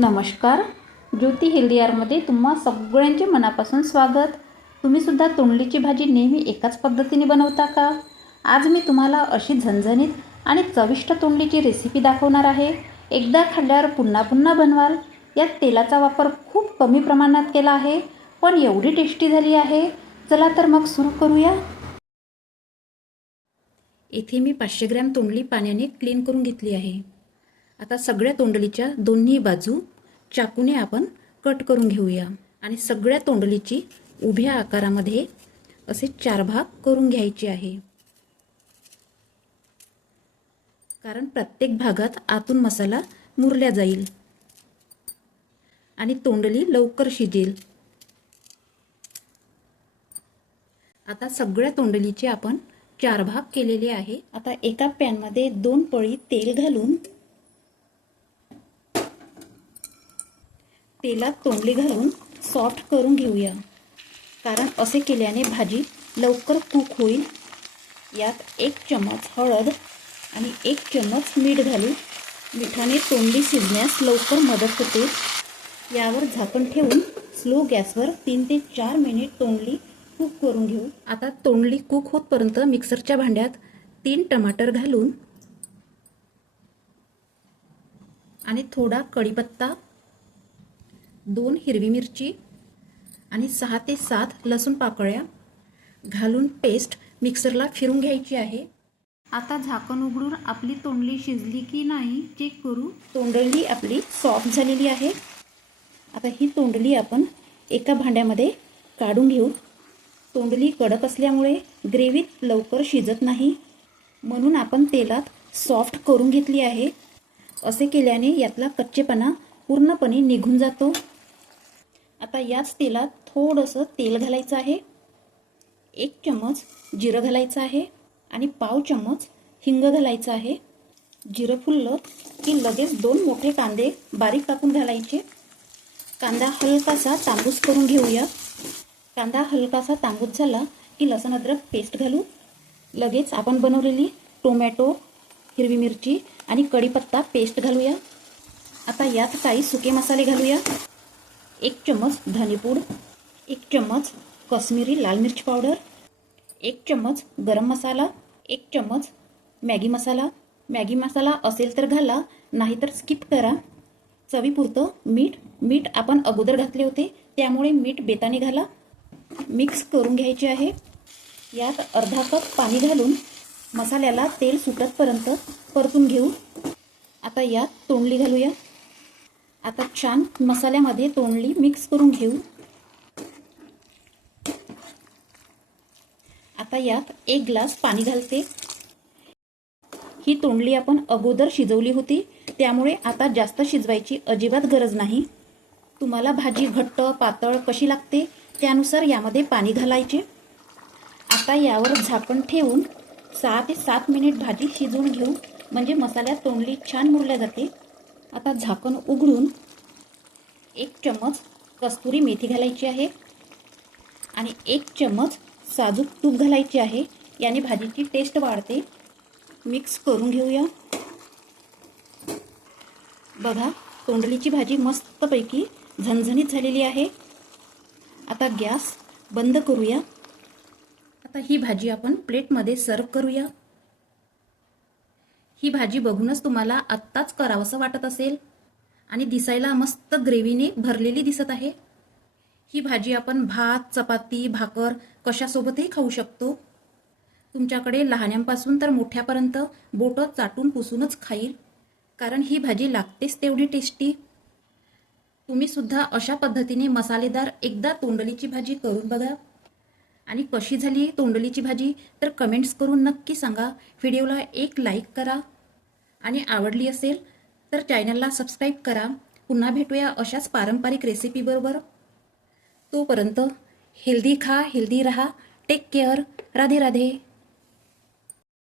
नमस्कार. ज्योती हेल्दी आरमध्ये तुम्हा सगळ्यांचे मनापासून स्वागत. तुम्हीसुद्धा तोंडलीची भाजी नेहमी एकाच पद्धतीने बनवता का? आज मी तुम्हाला अशी झणझणीत आणि चविष्ट तोंडलीची रेसिपी दाखवणार आहे. एकदा खाल्ल्यावर पुन्हा पुन्हा बनवाल. यात तेलाचा वापर खूप कमी प्रमाणात केला आहे, पण एवढी टेस्टी झाली आहे. चला तर मग सुरू करूया. येथे मी 500 ग्रॅम तोंडली पाण्याने क्लीन करून घेतली आहे. आता सगळ्या तोंडलीच्या दोन्ही बाजू चाकूने आपण कट करून घेऊया आणि सगळ्या तोंडलीची उभ्या आकारामध्ये असे 4 भाग करून घ्यायचे आहे, कारण प्रत्येक भागात आतून मसाला मुरल्या जाईल आणि तोंडली लवकर शिजेल. आता सगळ्या तोंडलीचे आपण 4 भाग केलेले आहे. आता एका पॅनमध्ये 2 पळी तेल घालून तेलात तोंडली घालून सॉफ्ट करून घेऊया, कारण असे केल्याने भाजी लवकर कुक होईल. यात 1 चम्मच हळद आणि 1 चम्मच मीठ घालू. मिठाने तोंडली शिजण्यास लवकर मदत होते. यावर झाकण ठेवून स्लो गॅसवर 3 ते 4 मिनिट तोंडली कुक करून घेऊ. आता तोंडली कुक होतपर्यंत मिक्सरच्या भांड्यात 3 टमाटर घालून आणि थोडा कढीपत्ता, 2 हिरवी मिरची आणि 6 ते 7 लसूण पाकळ्या घालून पेस्ट मिक्सरला फिरून घ्यायची आहे. आता झाकण उघडून आपली तोंडली शिजली की नाही चेक करू. तोंडली आपली सॉफ्ट झालेली आहे. आता ही तोंडली आपण एका भांड्यामध्ये काढून घेऊ. तोंडली कडक असल्यामुळे ग्रेव्हीत लवकर शिजत नाही, म्हणून आपण तेलात सॉफ्ट करून घेतली आहे. असे केल्याने यातला कच्चेपणा पूर्णपणे निघून जातो. आता याच तेलात थोडंसं तेल घालायचं आहे, 1 चम्मच जिरं घालायचं आहे आणि पाव चम्मच हिंग घालायचं आहे. जिरं फुललं की लगेच 2 मोठे कांदे बारीक कापून घालायचे. कांदा हलकासा तांबूस करून घेऊया. कांदा हलकासा तांबूस झाला की लसूण अद्रक पेस्ट घालू. लगेच आपण बनवलेली टोमॅटो, हिरवी मिरची आणि कढीपत्ता पेस्ट घालूया. आता यात काही सुके मसाले घालूया. 1 चम्मच धनेपूड, 1 चम्मच काश्मीरी लाल मिरची पावडर, 1 चम्मच गरम मसाला, 1 चम्मच मॅगी मसाला. मॅगी मसाला असेल तर घाला, नाहीतर स्किप करा. चवीपुरतं मीठ आपण अगोदर घातले होते, त्यामुळे मीठ बेताने घाला. मिक्स करून घ्यायचे आहे. यात अर्धा कप पाणी घालून मसाल्याला तेल सुटतपर्यंत परतून घेऊ. आता यात तोंडली घालूया. आता छान मसाल्यामध्ये तोंडली मिक्स करून घेऊ. आता यात 1 ग्लास पाणी घालते. ही तोंडली आपण अगोदर शिजवली होती, त्यामुळे आता जास्त शिजवायची अजिबात गरज नाही. तुम्हाला भाजी घट्ट पातळ कशी लागते त्यानुसार यामध्ये पाणी घालायचे. आता यावर झाकण ठेवून 6 ते 7 मिनिट भाजी शिजवून घेऊ, म्हणजे मसाल्यात तोंडली छान मुरल्या जाते. आता झाकण उघडून 1 चम्मच कस्तुरी मेथी घालायची आहे आणि 1 चम्मच साजूक तूप घालायचे आहे. याने भाजीची टेस्ट वाढते. मिक्स करून घेऊया. बघा, तोंडलीची भाजी मस्तपैकी झणझणीत झालेली आहे. आता गॅस बंद करूया. आता ही भाजी आपण प्लेटमध्ये सर्व करूया. ही भाजी बघूनच तुम्हाला आत्ताच करावंसं वाटत असेल आणि दिसायला मस्त ग्रेव्हीने भरलेली दिसत आहे. ही भाजी आपण भात, चपाती, भाकर कशासोबतही खाऊ शकतो. तुमच्याकडे लहान्यांपासून तर मोठ्यापर्यंत बोटं चाटून पुसूनच खाईल, कारण ही भाजी लागतेच तेवढी टेस्टी. तुम्ही सुद्धा अशा पद्धतीने मसालेदार एकदा तोंडलीची भाजी करून बघा आणि कशी झाली तोंडलीची भाजी तर कमेंट्स करून नक्की सांगा. व्हिडिओला एक लाईक करा आणि आवडली असेल तर चॅनलला सबस्क्राईब करा. पुन्हा भेटूया अशाच पारंपरिक रेसिपीबरोबर. तोपर्यंत हेल्दी खा, हेल्दी रहा. Take care. राधे राधे.